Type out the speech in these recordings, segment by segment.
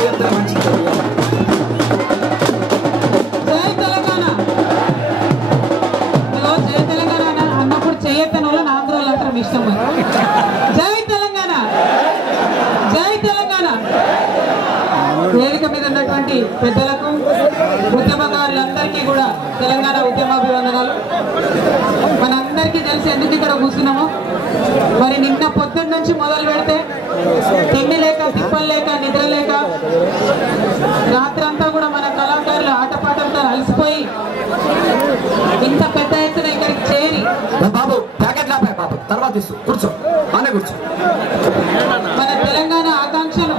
తెలంగాణ జై తెలంగాణ అన్నప్పుడు చేయొత్తన వాళ్ళని ఆంధ్రోళ్ళు అంటారు ఇష్టం. జై తెలంగాణ, జై తెలంగాణ. వేదిక మీద ఉన్నటువంటి పెద్దలకు ఉద్యమకారులందరికీ కూడా తెలంగాణ ఉద్యమాభివందనాలు. మనందరికీ తెలిసి ఎందుకు ఇక్కడ కూర్చున్నామో, మరి నిన్న పొద్దున్న నుంచి మొదలు పెడితే తిండి లేక, తిప్పలు లేక, నిద్ర లేక, రాత్రంతా కూడా మన కళాకారులు ఆటపాటలతో అలసిపోయి ఇంత పెద్ద ఎత్తున ఇక్కడికి చేరి బాబు ప్యాకెట్ లాపాయి బాబు, తర్వాత కూర్చో అనే కూర్చో. మన తెలంగాణ ఆకాంక్షలు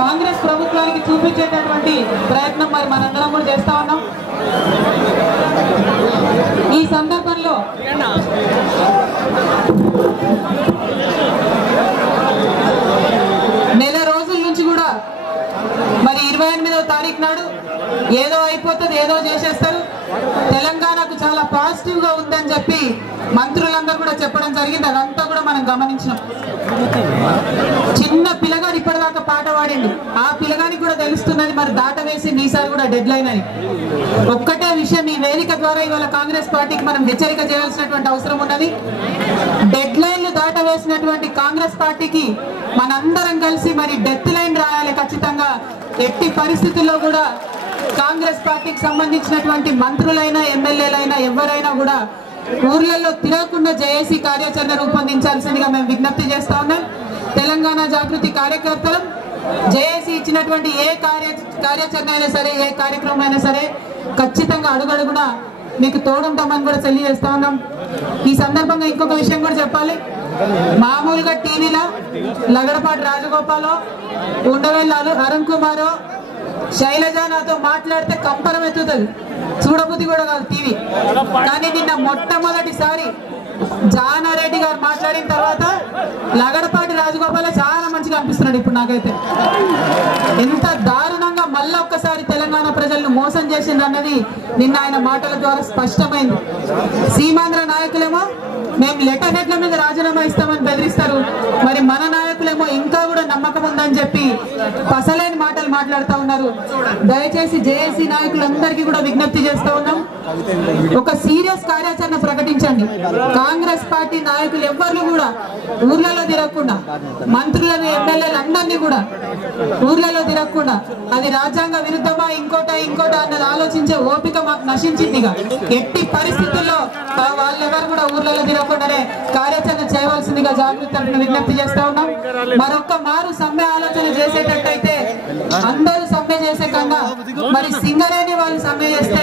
కాంగ్రెస్ ప్రభుత్వానికి చూపించేటటువంటి ప్రయత్నం మరి మనందరం కూడా చేస్తా ఉన్నాం. ఈ సందర్భంలో నెల రోజుల నుంచి కూడా మరి 28వ తారీఖు నాడు ఏదో అయిపోతుంది, ఏదో చేసేస్తారు, తెలంగాణకు చాలా పాజిటివ్ గా ఉందని చెప్పి మంత్రులందరూ కూడా చెప్పడం జరిగింది. అదంతా కూడా మనం గమనించినాం. చిన్న పిల్లగాడు ఇప్పటిదాకా పాట పాడిండు, ఆ పిల్లగానికి కూడా తెలుస్తున్నది మరి దాట వేసి ఈసారి కూడా డెడ్ లైన్ అని. ఒక్కటే విషయం ఈ వేదిక ద్వారా ఇవాళ కాంగ్రెస్ పార్టీకి మనం హెచ్చరిక చేయాల్సినటువంటి అవసరం ఉన్నది. డెడ్ లైన్లు దాట వేసినటువంటి కాంగ్రెస్ పార్టీకి మనందరం కలిసి మరి డెత్ లైన్ రాయాలి ఖచ్చితంగా. ఎట్టి పరిస్థితుల్లో కూడా కాంగ్రెస్ పార్టీకి సంబంధించినటువంటి మంత్రులైనా, ఎమ్మెల్యేలైనా, ఎవరైనా కూడా ఊర్లలో తిరగకుండా జేఏసీ కార్యాచరణ రూపొందించాల్సిందిగా మేము విజ్ఞప్తి చేస్తా ఉన్నాం. తెలంగాణ జాగృతి కార్యకర్తలు జేఏసీ ఇచ్చినటువంటి ఏ కార్యాచరణ అయినా సరే, ఏ కార్యక్రమం అయినా సరే ఖచ్చితంగా అడుగడుగునా మీకు తోడుంటామని కూడా తెలియజేస్తా ఉన్నాం. ఈ సందర్భంగా ఇంకొక విషయం కూడా చెప్పాలి. మామూలుగా టీవీలో లగడపాటి రాజగోపాలో, ఉండవేళ్ళాలు అరుణ్ కుమారో, శైలజ నాతో మాట్లాడితే కంపరం ఎత్తుతుంది, చూడబుద్ధి కూడా కాదు టీవీ. కానీ నిన్న మొట్టమొదటిసారి జానారెడ్డి గారు మాట్లాడిన తర్వాత లగడపాటి రాజగోపాల చాలా మంచిగా అనిపిస్తున్నాడు ఇప్పుడు నాకైతే. ఎంత దారుణంగా మళ్ళా ఒక్కసారి తెలంగాణ ప్రజలను మోసం చేసిండ్రు అన్నది నిన్న ఆయన మాటల ద్వారా స్పష్టమైంది. సీమాంధ్ర నాయకులేమో మేము లెటర్ హెడ్ల మీద రాజీనామా ఇస్తామని బెదిరిస్తారు, మరి మన నాయకులేమో ఇంకా కూడా నమ్మకం ఉందని చెప్పి పసలేని మాటలు మాట్లాడుతూ ఉన్నారు. దయచేసి జేఏసీ నాయకులందరికీ కూడా విజ్ఞప్తి చేస్తూ ఉన్నాం, ఒక సీరియస్ కార్యాచరణ ప్రకటించండి. కాంగ్రెస్ పార్టీ నాయకులు ఎవ్వరు కూడా ఊర్లలో తిరగకుండా, మంత్రులను, ఎమ్మెల్యేలు అందరినీ కూడా ఊర్లలో తిరగకుండా, అది రాజ్యాంగ విరుద్ధమా ఇంకోట అన్నది ఆలోచించే ఓపిక మాకు నశించిందిగా. ఎట్టి పరిస్థితుల్లో వాళ్ళెవరు కూడా ఊర్లలో తిరగకుండానే కార్యాచరణ చేయవలసిందిగా జాగృతి తరఫున విజ్ఞప్తి చేస్తా ఉన్నాం. మరొక్క మారు సమ్మె ఆలోచన చేసేటట్టయితే అందరూ సమ్మె చేసే కన్నా మరి సింగరేణి వాళ్ళు సమ్మె చేస్తే